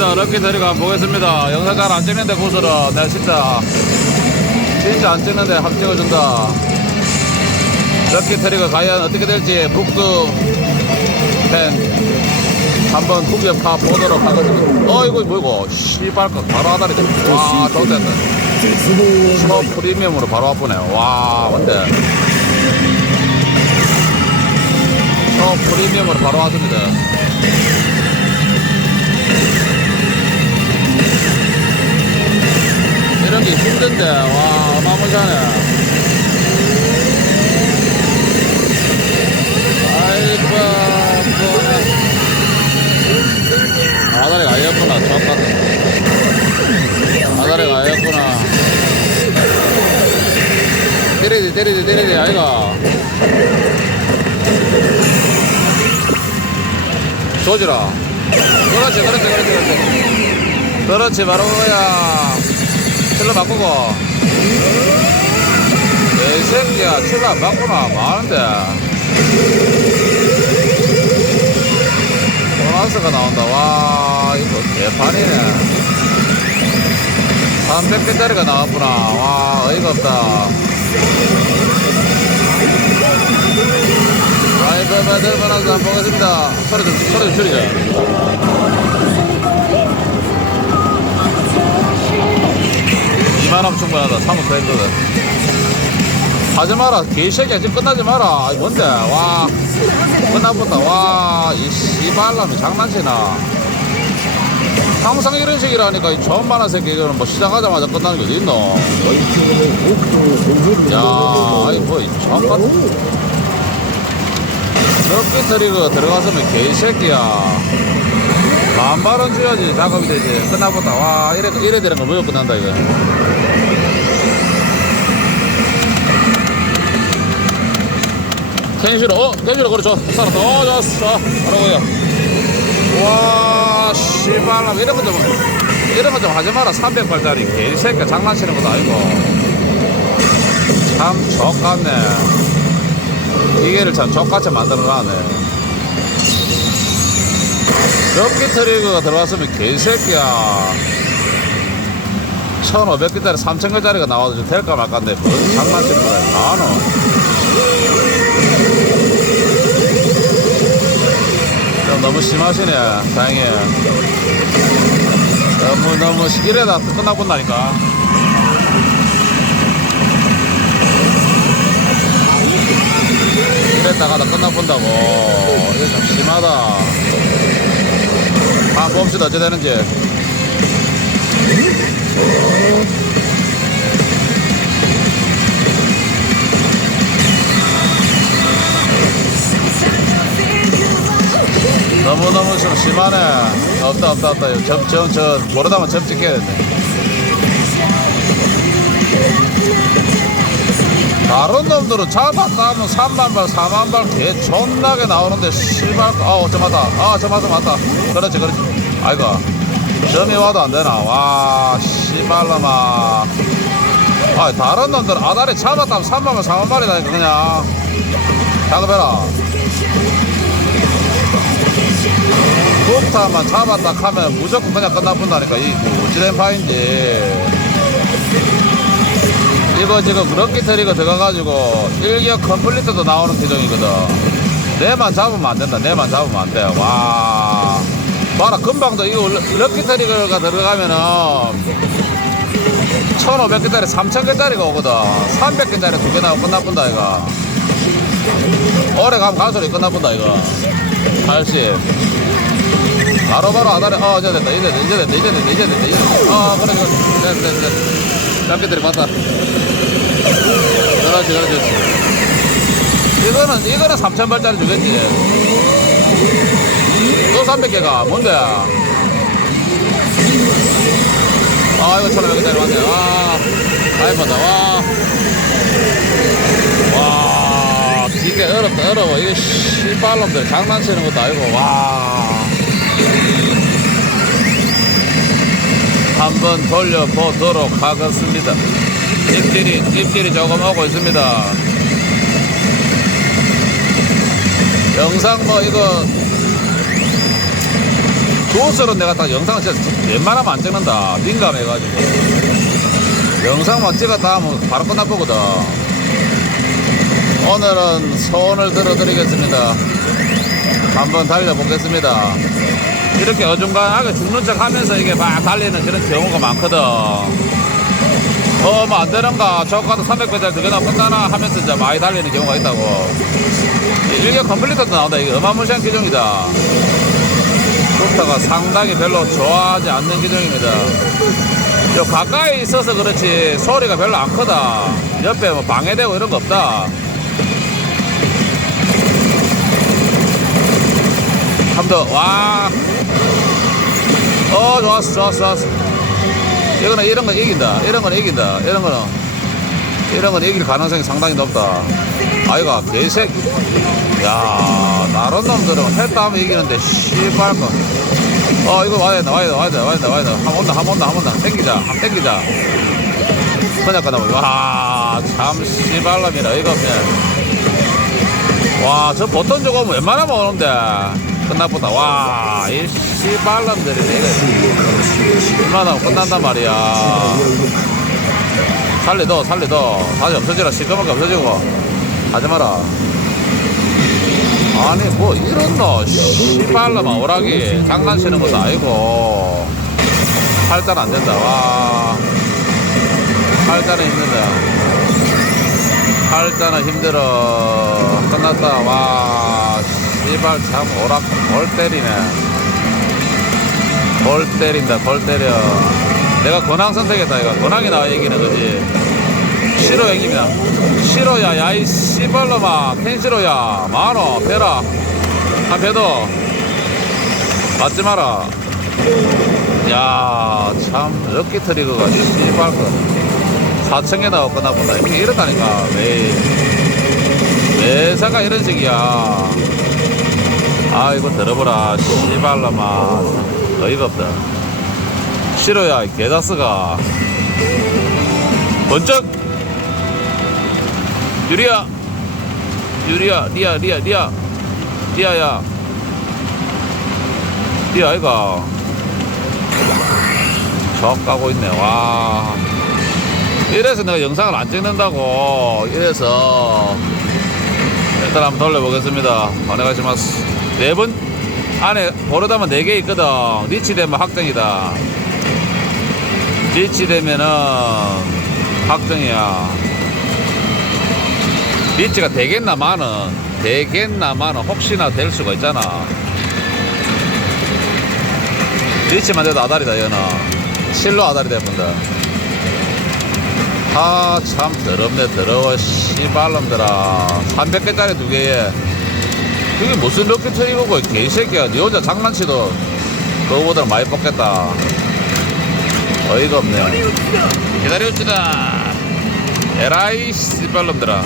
보겠습니다. 럭키 드리가 보겠습니다. 영상 잘안 찍는데 고스라. 내가 진짜, 진짜 안 찍는데 한번 찍어준다. 럭키 트리가 과연 어떻게 될지 북두 팬 한번 후기에 파 보도록 하겠습니다. 어, 이거 뭐이고? 씨발까 바로 하다리 돼. 와, 좋됐다. 저 프리미엄으로 바로 와보네. 와, 뭔데? 저 프리미엄으로 바로 왔습니다. 힘든데, 와, 어마무시하네. 아이고, 뭐네. 아다리가 아니었구나, 좋았다. 아다리가 아니었구나. 때리지, 때리지, 때리지, 아이가. 조지라. 그렇지, 그렇지, 그렇지, 그렇지. 그렇지, 바로 그거야. 칠러 바꾸고. 내 새끼야, 안 바꾸나. 많은데. 보너스가 나온다. 와, 이거 개판이네. 300개짜리가 나왔구나. 와, 어이가 없다. 아이고, 보너스 한번 보겠습니다. 소리 좀, 소리 좀 줄이자. 2만원 충분하다. 3원 더 힘들다. 하지 마라. 개새끼야. 지금 끝나지 마라. 아이, 뭔데? 와. 끝나본다. 와, 이 씨발람이 장난치나. 항상 이런 식이라니까 이 저만한 새끼 이거는 뭐 시작하자마자 끝나는 게 어딨노? 야, 아이 뭐 잠깐 몇개 트리거 들어갔으면 개새끼야. 만발원 줘야지 작업이 되지. 끝나본다. 와, 이래 이래 되는 거 무조건 끝난다 이거. 텐시로, 어, 텐시로 그렇죠. 살았다. 어, 좋았어. 바로고요. 와, 씨발람 이런 거 좀, 이런 거 좀 하지 마라. 300발짜리 개새끼 장난치는 것도 아니고. 참 족같네. 기계를 참 족같이 만들어놨네. 럭키 트리거가 들어왔으면 개새끼야. 1500개짜리 3000개짜리가 나와도 좀 될까 말까인데, 뭐 장난치는 거야. 너무 심하시네. 다행히. 너무, 너무, 시- 이래다 끝나본다니까. 이랬다가 다 끝나본다고. 이거 좀 심하다. 한번 봅시다. 어찌 되는지. 너무너무 좀 심하네. 없다, 없다, 없다. 점, 점, 저, 모르다면 점 찍혀야 돼. 다른 놈들은 잡았다 하면 3만 발, 4만 발, 개 존나게 나오는데, 씨발, 아, 어쩜 맞다. 아, 저 맞다, 맞다. 그렇지, 그렇지. 아이고. 점이 와도 안 되나. 와, 씨발라마. 아, 다른 놈들은 아다리 잡았다 하면 3만 발, 4만 발이다니까, 그냥. 작업해라. 독타만 잡았다 하면 무조건 그냥 끝나본다니까. 이 어찌된 파인지. 이거 지금 럭키 트리가 들어가가지고 일격 컴플리트도 나오는 규정이거든. 내만 잡으면 안 된다. 내만 잡으면 안 돼 와. 봐라 금방도 이거 럭키 트리가 들어가면은 1500개짜리 3000개짜리가 오거든. 300개짜리 두개 나오고 끝나본다 이거. 오래 가면 갈수록 끝나본다 이거 80 바로바로 아다리 어 이제 됐다 이제 됐다 이제 됐다 이제 됐다 이제 됐다 이제 됐다. 어 그래 그래. 됐다 됐다 됐다 깜기들이 맞다 그렇지 그렇지. 이거는 이거는 3천발짜리 주겠지. 또 300개가. 뭔데? 아 이거 1500개짜리 맞네. 아 아이pada 와와 기계 어렵다 어려워 이게 씨발놈들 장난치는 것도 아니고 와 한번 돌려보도록 하겠습니다. 입질이, 입질이 조금 오고 있습니다. 영상 뭐 이거 그것으로 내가 딱 영상을 진짜 웬만하면 안 찍는다. 민감해가지고. 영상만 찍었다 하면 바로 끝날 거거든. 오늘은 소원을 들어드리겠습니다. 한번 달려보겠습니다. 이렇게 어중간하게 죽는 척 하면서 이게 막 달리는 그런 경우가 많거든. 어, 뭐 안 되는가. 저가도 300배달 두 개나 끝나나 하면서 이제 많이 달리는 경우가 있다고. 일격 컴플리터도 나온다. 이게 어마무시한 기종이다. 루프터가 상당히 별로 좋아하지 않는 기종입니다. 요 가까이 있어서 그렇지 소리가 별로 안 크다. 옆에 뭐 방해되고 이런 거 없다. 더. 와. 어, 좋았어, 좋았어, 좋았어. 이거는 이런 건 이긴다. 이런 건 이긴다. 이런 거는, 이런 건 이길 가능성이 상당히 높다. 아이가, 개새끼. 야, 다른 놈들은 했다 하면 이기는데, 씨발 거. 어, 이거 와야 돼, 와야 돼, 와야 돼, 와야 돼, 와야 돼. 한 온다, 한 온다, 한 온다. 땡기자, 한 땡기자. 그냥 끝나고, 와, 참, 씨발놈이라, 이거. 와, 저 보통 저거 뭐 웬만하면 오는데. 끝나보다. 와, 이 씨발놈들이 이거. 얼마나 끝난단 말이야. 살리도, 살리도. 다시 없어지라. 시커멓게 없어지고. 하지 마라. 아니, 뭐, 이런 너, 씨발놈아, 오락이. 장난치는 것도 아니고. 팔단 안 된다. 와. 팔단은 힘든다. 팔자는 힘들어. 끝났다. 와, 씨발, 참, 오락, 골 때리네. 골 때린다, 골 때려. 내가 권항 선택했다, 이거. 권항이 나와 얘기는 거지. 싫어, 형님이야. 싫어야, 야, 이 씨발놈아. 캔시로야. 만원, 배라. 한 배도. 맞지 마라. 야, 참, 럭키 트리거가 씨발, 그. 4층에 나와 끝나보다 이게 이렇다니까 매일 매사가 이런 식이야 아 이거 들어보라. 씨발라마. 어이가 없다. 싫어야 이 개다스가. 번쩍! 유리야! 유리야 리야 리야 리야. 리야야. 리야 아이가. 적 가고 있네 와. 이래서 내가 영상을 안 찍는다고. 이래서. 일단 한번 돌려보겠습니다. 오네가시마스 네 번 안에 고르다면 네 개 있거든. 리치되면 확정이다. 리치되면은 확정이야. 리치가 되겠나 마는 되겠나 마는 혹시나 될 수가 있잖아. 리치만 돼도 아다리다 얘는. 실로 아다리 돼본다 아, 참 더럽네, 더러워, 씨발놈들아. 300개짜리 두 개에. 그게 무슨 럭키 트리거고, 개새끼야. 니 혼자 장난치도 그거보다 많이 뽑겠다. 어이가 없네. 기다려주다. 에라이, 씨발놈들아.